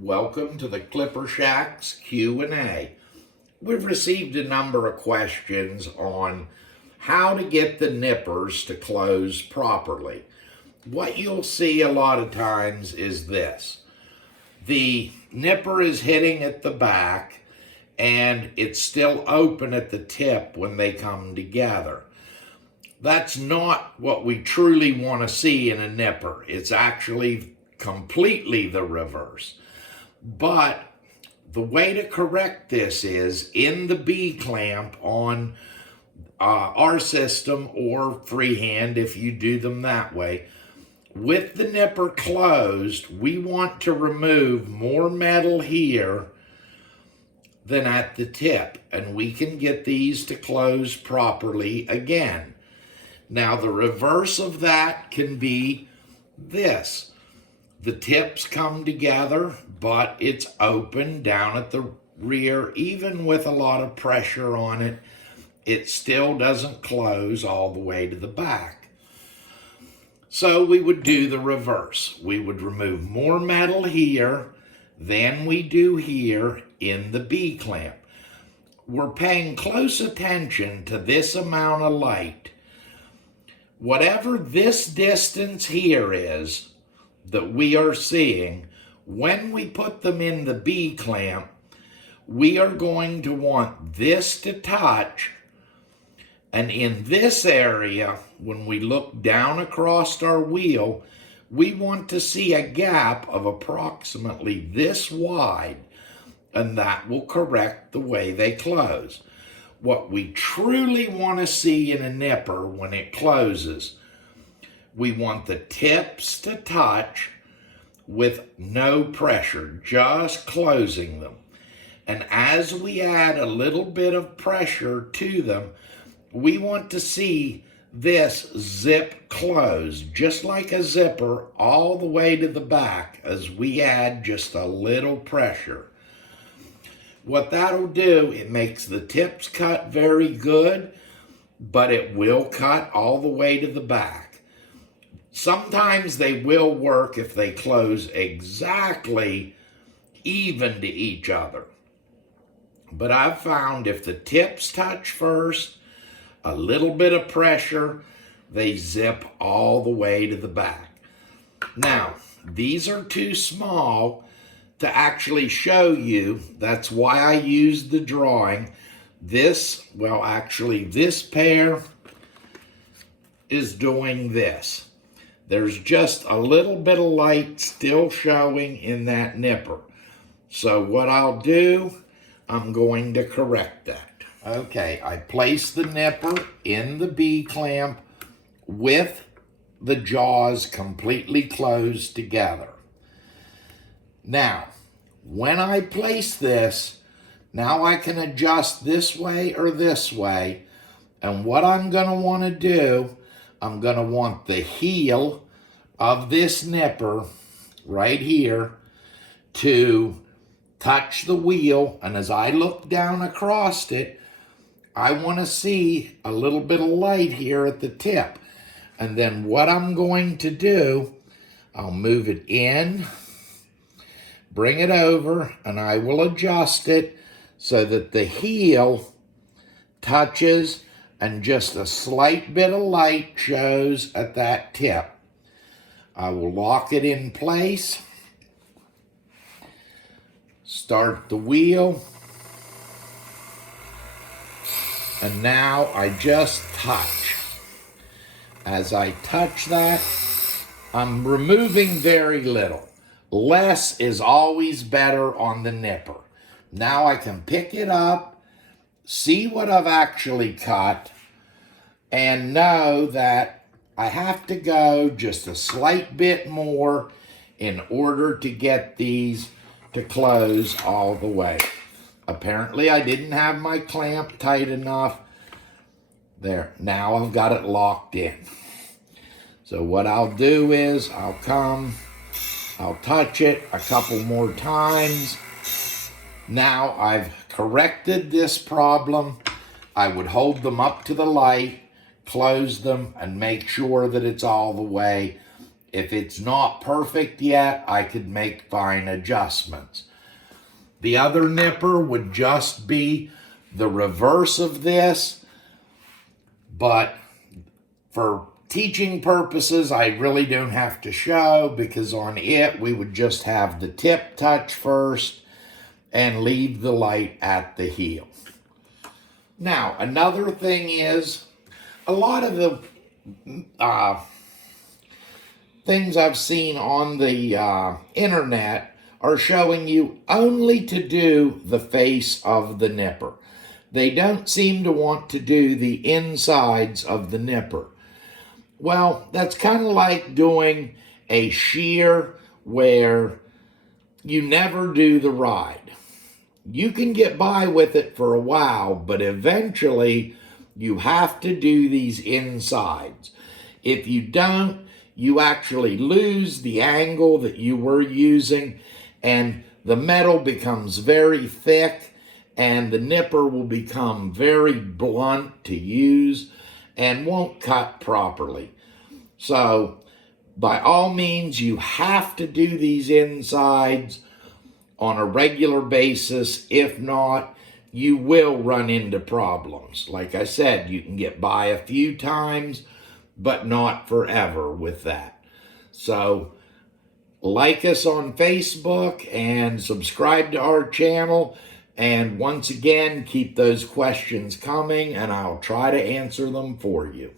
Welcome to the Clipper Shack's Q&A. We've received a number of questions on how to get the nippers to close properly. What you'll see a lot of times is this. The nipper is hitting at the back and it's still open at the tip when they come together. That's not what we truly want to see in a nipper. It's actually completely the reverse. But the way to correct this is in the B clamp on our system or freehand if you do them that way. With the nipper closed, we want to remove more metal here than at the tip, and we can get these to close properly again. Now the reverse of that can be this. The tips come together, but it's open down at the rear. Even with a lot of pressure on it, it still doesn't close all the way to the back. So we would do the reverse. We would remove more metal here than we do here in the B clamp. We're paying close attention to this amount of light. Whatever this distance here is, that we are seeing, when we put them in the B clamp, we are going to want this to touch, and in this area, when we look down across our wheel, we want to see a gap of approximately this wide, and that will correct the way they close. What we truly want to see in a nipper when it closes, we want the tips to touch with no pressure, just closing them. And as we add a little bit of pressure to them, we want to see this zip close, just like a zipper, all the way to the back as we add just a little pressure. What that'll do, it makes the tips cut very good, but it will cut all the way to the back. Sometimes they will work if they close exactly even to each other. But I've found if the tips touch first, a little bit of pressure, they zip all the way to the back. Now, these are too small to actually show you. That's why I used the drawing. This pair is doing this. There's just a little bit of light still showing in that nipper. So what I'll do, I'm going to correct that. Okay, I place the nipper in the B clamp with the jaws completely closed together. Now, when I place this, now I can adjust this way or this way. And what I'm going to want to do, I'm going to want the heel of this nipper right here to touch the wheel. And as I look down across it, I want to see a little bit of light here at the tip. And then what I'm going to do, I'll move it in, bring it over, and I will adjust it so that the heel touches and just a slight bit of light shows at that tip. I will lock it in place, start the wheel, and now I just touch. As I touch that, I'm removing very little. Less is always better on the nipper. Now I can pick it up, see what I've actually cut, and know that I have to go just a slight bit more in order to get these to close all the way. Apparently I didn't have my clamp tight enough. There, now I've got it locked in. So what I'll do is I'll touch it a couple more times. Now I've corrected this problem. I would hold them up to the light, close them, and make sure that it's all the way If it's not perfect yet, I could make fine adjustments. The other nipper would just be the reverse of this, but for teaching purposes, I really don't have to show, because on it, we would just have the tip touch first and leave the light at the heel. Now, another thing is, a lot of the things I've seen on the internet are showing you only to do the face of the nipper. They don't seem to want to do the insides of the nipper. Well, that's kind of like doing a shear where you never do the ride. You can get by with it for a while, but eventually you have to do these insides. If you don't, you actually lose the angle that you were using, and the metal becomes very thick, and the nipper will become very blunt to use and won't cut properly. So, by all means, you have to do these insides on a regular basis. If not, you will run into problems. Like I said, you can get by a few times, but not forever with that. So, like us on Facebook and subscribe to our channel. And once again, keep those questions coming, and I'll try to answer them for you.